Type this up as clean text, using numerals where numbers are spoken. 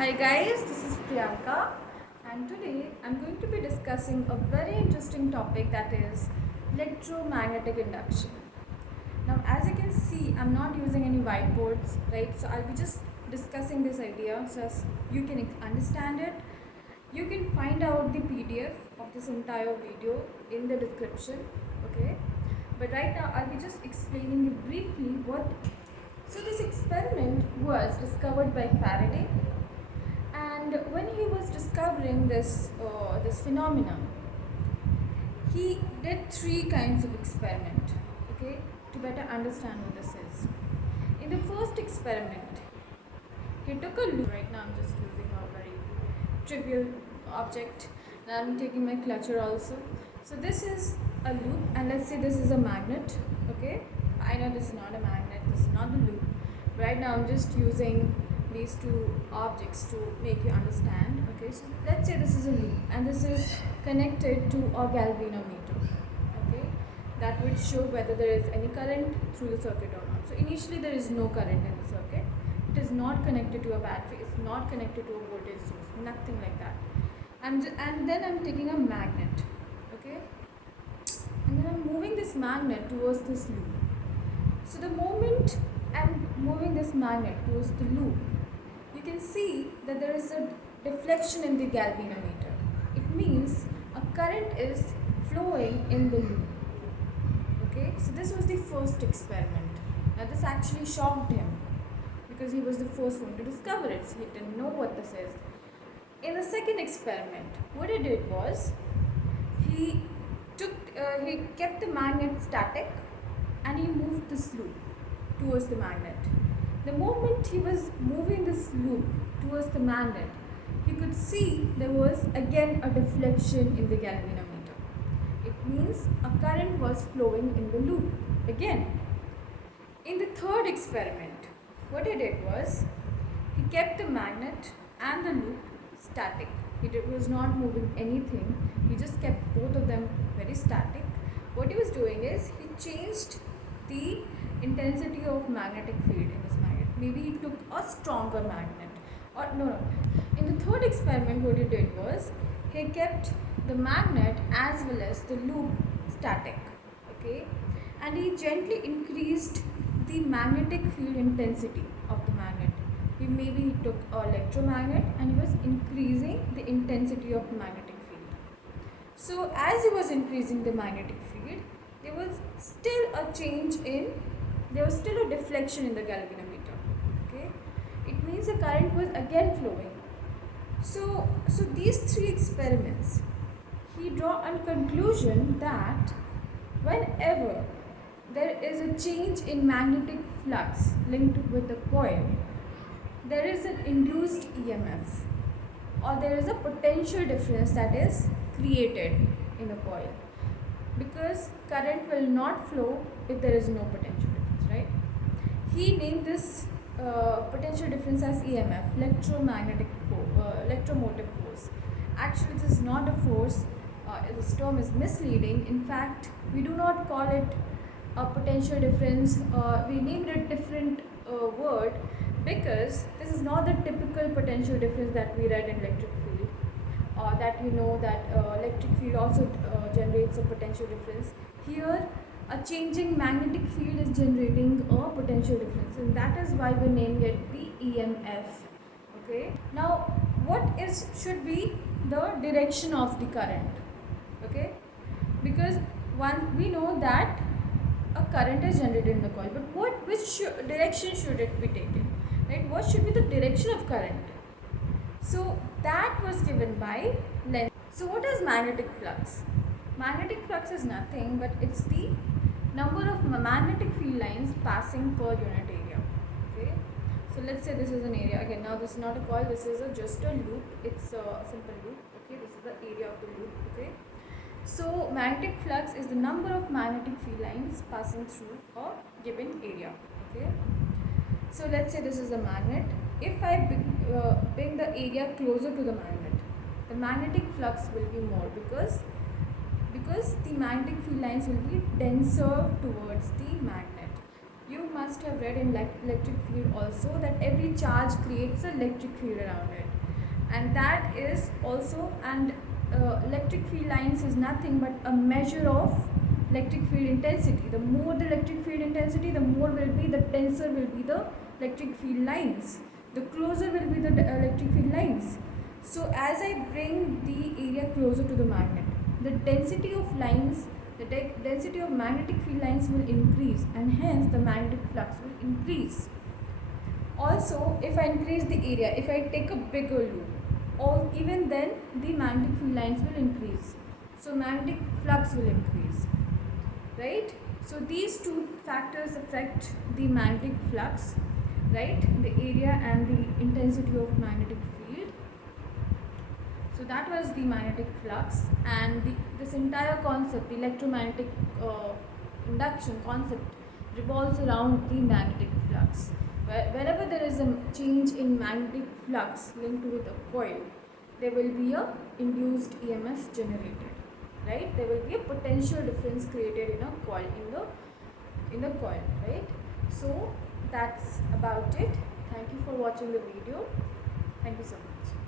Hi guys, this is Priyanka, and today I'm going to be discussing a very interesting topic, that is electromagnetic induction. Now, as you can see, I'm not using any whiteboards, right? So I'll be just discussing this idea so as you can understand it. You can find out the PDF of this entire video in the description, okay? But right now I'll be just explaining you briefly what. So this experiment was discovered by Faraday, and when he was discovering this phenomenon, he did three kinds of experiment, okay, to better understand what this is. In the first experiment, he took a loop. Right now I'm just using a very trivial object, and I'm taking my clutcher also. So this is a loop, and let's say this is a magnet, okay. I know this is not a magnet, this is not the loop. Right now I'm just using these two objects to make you understand, okay. So let's say this is a loop, and this is connected to a galvanometer, okay. That would show whether there is any current through the circuit or not. So initially there is no current in the circuit. It is not connected to a battery, it's not connected to a voltage source, nothing like that. And then I'm taking a magnet, okay, and then I'm moving this magnet towards this loop. So the moment I'm moving this magnet towards the loop, you can see that there is a deflection in the galvanometer. It means a current is flowing in the loop, okay. So this was the first experiment. Now this actually shocked him because he was the first one to discover it, so he didn't know what this is. In the second experiment, what he did was he kept the magnet static, and he moved this loop towards the magnet. The moment he was moving this loop towards the magnet, he could see there was again a deflection in the galvanometer. It means a current was flowing in the loop again. In the third experiment, what he did was he kept the magnet and the loop static. He was not moving anything. He just kept both of them very static. What he was doing is he changed the intensity of magnetic field in this magnet. Maybe he took a stronger magnet, or no. In the third experiment, what he did was he kept the magnet as well as the loop static, okay, and he gently increased the magnetic field intensity of the magnet. Maybe he took an electromagnet and he was increasing the intensity of the magnetic field. So as he was increasing the magnetic field, there was still a deflection in the galvanometer, okay. It means the current was again flowing. So these three experiments, he draw a conclusion that whenever there is a change in magnetic flux linked with the coil, there is an induced EMF, or there is a potential difference that is created in the coil, because current will not flow if there is no potential difference, right? He named this potential difference as EMF, electromotive force. Actually, this is not a force. This term is misleading. In fact, we do not call it a potential difference. We named it different word, because this is not the typical potential difference that we read in electric field, that you know that electric field also generates a potential difference. Here a changing magnetic field is generating a potential difference, and that is why we named it the EMF, okay. Now what should be the direction of the current, okay, because we know that a current is generated in the coil, but which direction should it be taken, right? What should be the direction of current? So that was given by Lenz. So what is magnetic flux? Magnetic flux is nothing but it's the number of magnetic field lines passing per unit area, okay. So let's say this is an area. Again, now this is not a coil, this is just a loop. It's a simple loop, okay. This is the area of the loop, okay. So magnetic flux is the number of magnetic field lines passing through a given area, okay. So let's say this is a magnet. If I bring the area closer to the magnet, the magnetic flux will be more, because the magnetic field lines will be denser towards the magnet. you must have read in electric field also that every charge creates an electric field around it, and that is also, and electric field lines is nothing but a measure of electric field intensity. The more the electric field intensity, the more will be, the denser will be the electric field lines, the closer will be the electric field lines. So as I bring the area closer to the magnet, the density of lines, the density of magnetic field lines will increase, and hence the magnetic flux will increase. Also, if I increase the area, if I take a bigger loop, or even then the magnetic field lines will increase, so magnetic flux will increase, right? So these two factors affect the magnetic flux, right? The area and the intensity of magnetic field. So that was the magnetic flux, and this entire concept, the electromagnetic induction concept, revolves around the magnetic flux. Wherever there is a change in magnetic flux linked with a coil, there will be a induced EMF generated, right? There will be a potential difference created in a coil, in the coil, right? So that's about it. Thank you for watching the video. Thank you so much.